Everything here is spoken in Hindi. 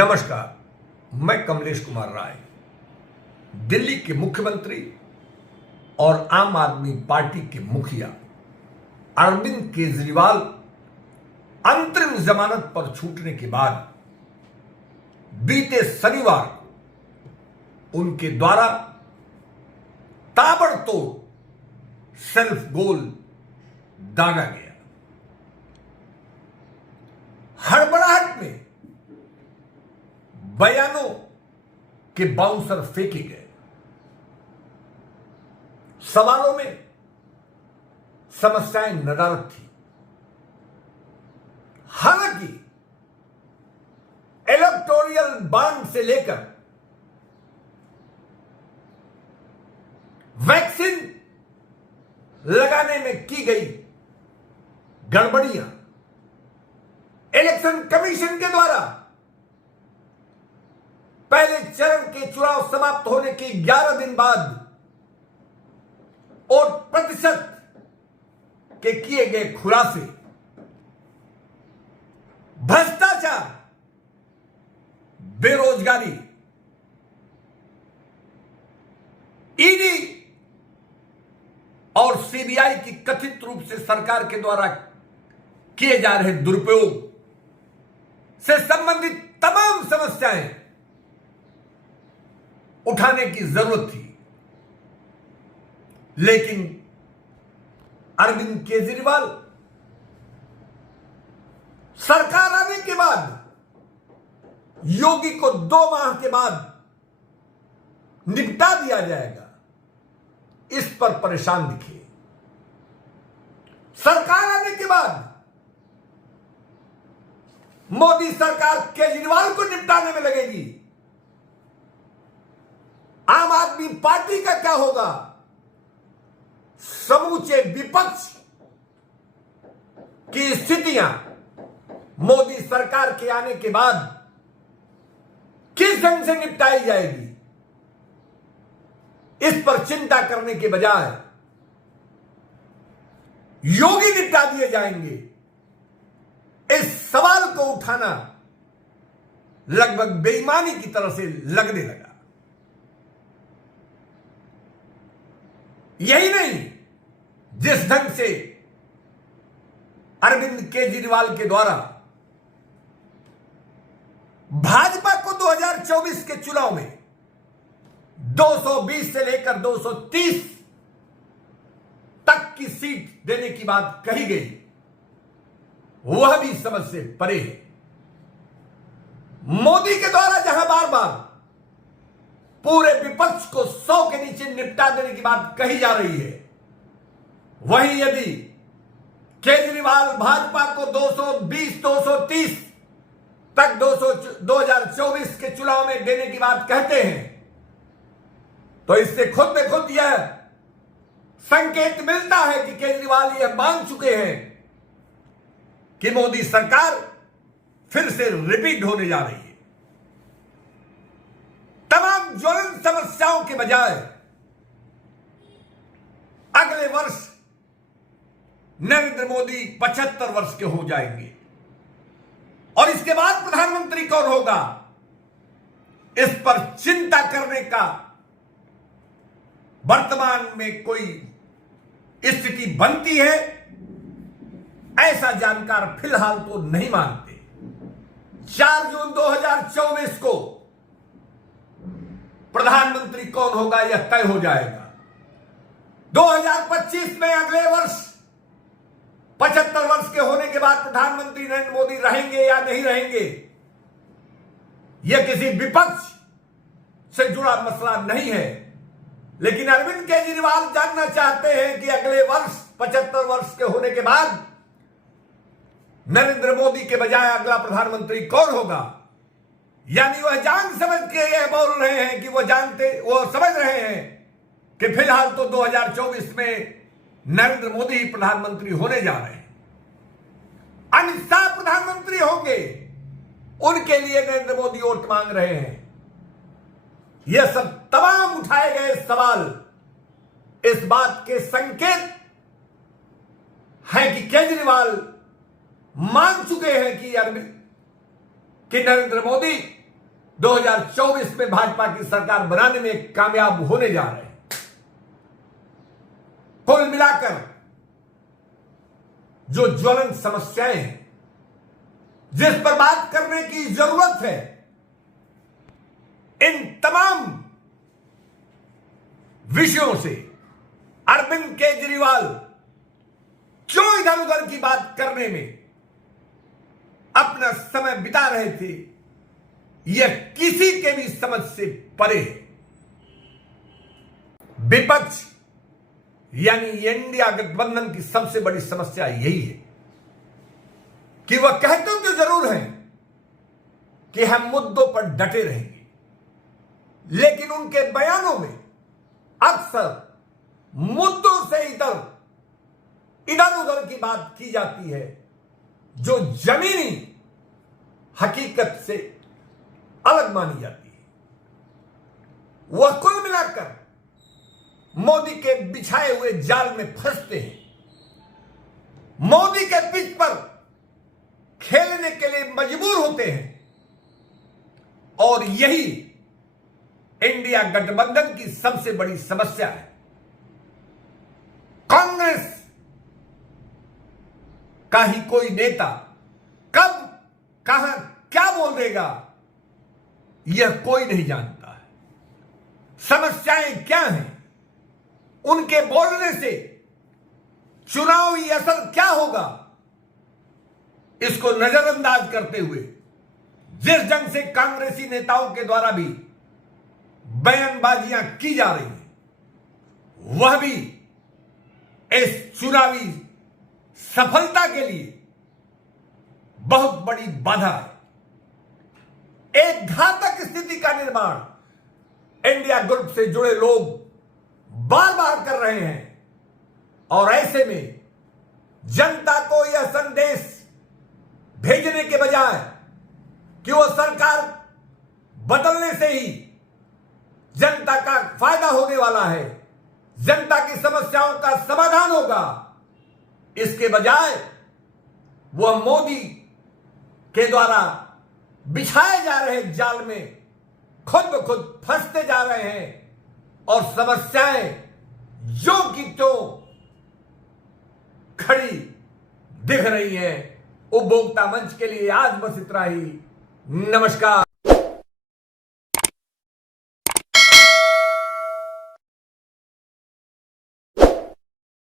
नमस्कार, मैं कमलेश कुमार राय। दिल्ली के मुख्यमंत्री और आम आदमी पार्टी के मुखिया अरविंद केजरीवाल अंतरिम जमानत पर छूटने के बाद बीते शनिवार को उनके द्वारा ताबड़तोड़ सेल्फ गोल दागा गया। हड़बड़ाहट में बयानों के बाउंसर फेंके गए। सवालों में समस्याएं नदारद थी। हालांकि इलेक्टोरल बॉन्ड से लेकर वैक्सीन लगाने में की गई गड़बड़ियां, इलेक्शन कमीशन के द्वारा पहले चरण के चुनाव समाप्त होने के 11 दिन बाद और प्रतिशत के किए गए खुलासे, भ्रष्टाचार, बेरोजगारी, ईडी और सीबीआई की कथित रूप से सरकार के द्वारा किए जा रहे दुरुपयोग से संबंधित तमाम समस्याएं उठाने की जरूरत थी। लेकिन अरविंद केजरीवाल सरकार आने के बाद योगी को 2 माह के बाद निपटा दिया जाएगा, इस पर परेशान दिखे। सरकार आने के बाद मोदी सरकार केजरीवाल को निपटाने में लगेगी। आम आदमी पार्टी का क्या होगा? समूचे विपक्ष की स्थितियां मोदी सरकार के आने के बाद किस ढंग से निपटाई जाएगी, इस पर चिंता करने के बजाय योगी निपटा दिए जाएंगे, इस सवाल को उठाना लगभग बेईमानी की तरह से लगने लगा। यही नहीं, जिस ढंग से अरविंद केजरीवाल के द्वारा भाजपा को 2024 के चुनाव में 220 से लेकर 230 तक की सीट देने की बात कही गई, वह भी समझ से परे है। मोदी के द्वारा जहां बार बार पूरे विपक्ष को 100 के नीचे निपटा देने की बात कही जा रही है, वहीं यदि केजरीवाल भाजपा को 220-230 तक 2024 के चुनाव में देने की बात कहते हैं, तो इससे खुद में खुद यह संकेत मिलता है कि केजरीवाल यह मान चुके हैं कि मोदी सरकार फिर से रिपीट होने जा रही है। तमाम ज्वलंत समस्याओं के बजाय अगले वर्ष नरेंद्र मोदी 75 वर्ष के हो जाएंगे और इसके बाद प्रधानमंत्री कौन होगा, इस पर चिंता करने का वर्तमान में कोई स्थिति बनती है, ऐसा जानकार फिलहाल तो नहीं मानते। 4 जून 2024 को प्रधानमंत्री कौन होगा यह तय हो जाएगा। 2025 में अगले वर्ष 75 वर्ष के होने के बाद प्रधानमंत्री नरेंद्र मोदी रहेंगे या नहीं रहेंगे, यह किसी विपक्ष से जुड़ा मसला नहीं है। लेकिन अरविंद केजरीवाल जानना चाहते हैं कि अगले वर्ष 75 वर्ष के होने के बाद नरेंद्र मोदी के बजाय अगला प्रधानमंत्री कौन होगा। यानी वह जान समझ के यह बोल रहे हैं कि वो समझ रहे हैं कि फिलहाल तो 2024 में नरेंद्र मोदी ही प्रधानमंत्री होने जा रहे हैं। अमित शाह प्रधानमंत्री होंगे, उनके लिए नरेंद्र मोदी वोट मांग रहे हैं। यह सब तमाम उठाए गए सवाल इस बात के संकेत हैं कि केजरीवाल मान चुके हैं कि नरेंद्र मोदी 2024 में भाजपा की सरकार बनाने में कामयाब होने जा रहे हैं। कुल मिलाकर जो ज्वलंत समस्याएं हैं, जिस पर बात करने की जरूरत है, इन तमाम विषयों से अरविंद केजरीवाल क्यों इधर उधर की बात करने में अपना समय बिता रहे थे, यह किसी के भी समझ से परे है। विपक्ष यानी इंडिया गठबंधन की सबसे बड़ी समस्या यही है कि वह कहते तो जरूर हैं कि हम मुद्दों पर डटे रहेंगे, लेकिन उनके बयानों में अक्सर मुद्दों से इधर उधर की बात की जाती है, जो जमीनी हकीकत से अलग मानी जाती है। वह कुल मिलाकर मोदी के बिछाए हुए जाल में फंसते हैं, मोदी के पिच पर खेलने के लिए मजबूर होते हैं, और यही इंडिया गठबंधन की सबसे बड़ी समस्या है। कांग्रेस का ही कोई नेता कब कहां क्या बोल देगा, यह कोई नहीं जानता है। समस्याएं क्या हैं, उनके बोलने से चुनावी असर क्या होगा, इसको नजरअंदाज करते हुए जिस ढंग से कांग्रेसी नेताओं के द्वारा भी बयानबाजियां की जा रही हैं, वह भी इस चुनावी सफलता के लिए बहुत बड़ी बाधा है। एक घातक स्थिति का निर्माण इंडिया ग्रुप से जुड़े लोग बार बार कर रहे हैं, और ऐसे में जनता को यह संदेश भेजने के बजाय कि वह सरकार बदलने से ही जनता का फायदा होने वाला है, जनता की समस्याओं का समाधान होगा, इसके बजाय वह मोदी के द्वारा बिछाए जा रहे जाल में खुद ब खुद फंसते जा रहे हैं, और समस्याएं जो की तो खड़ी दिख रही हैं। उपभोक्ता मंच के लिए आज बस इतना ही। नमस्कार।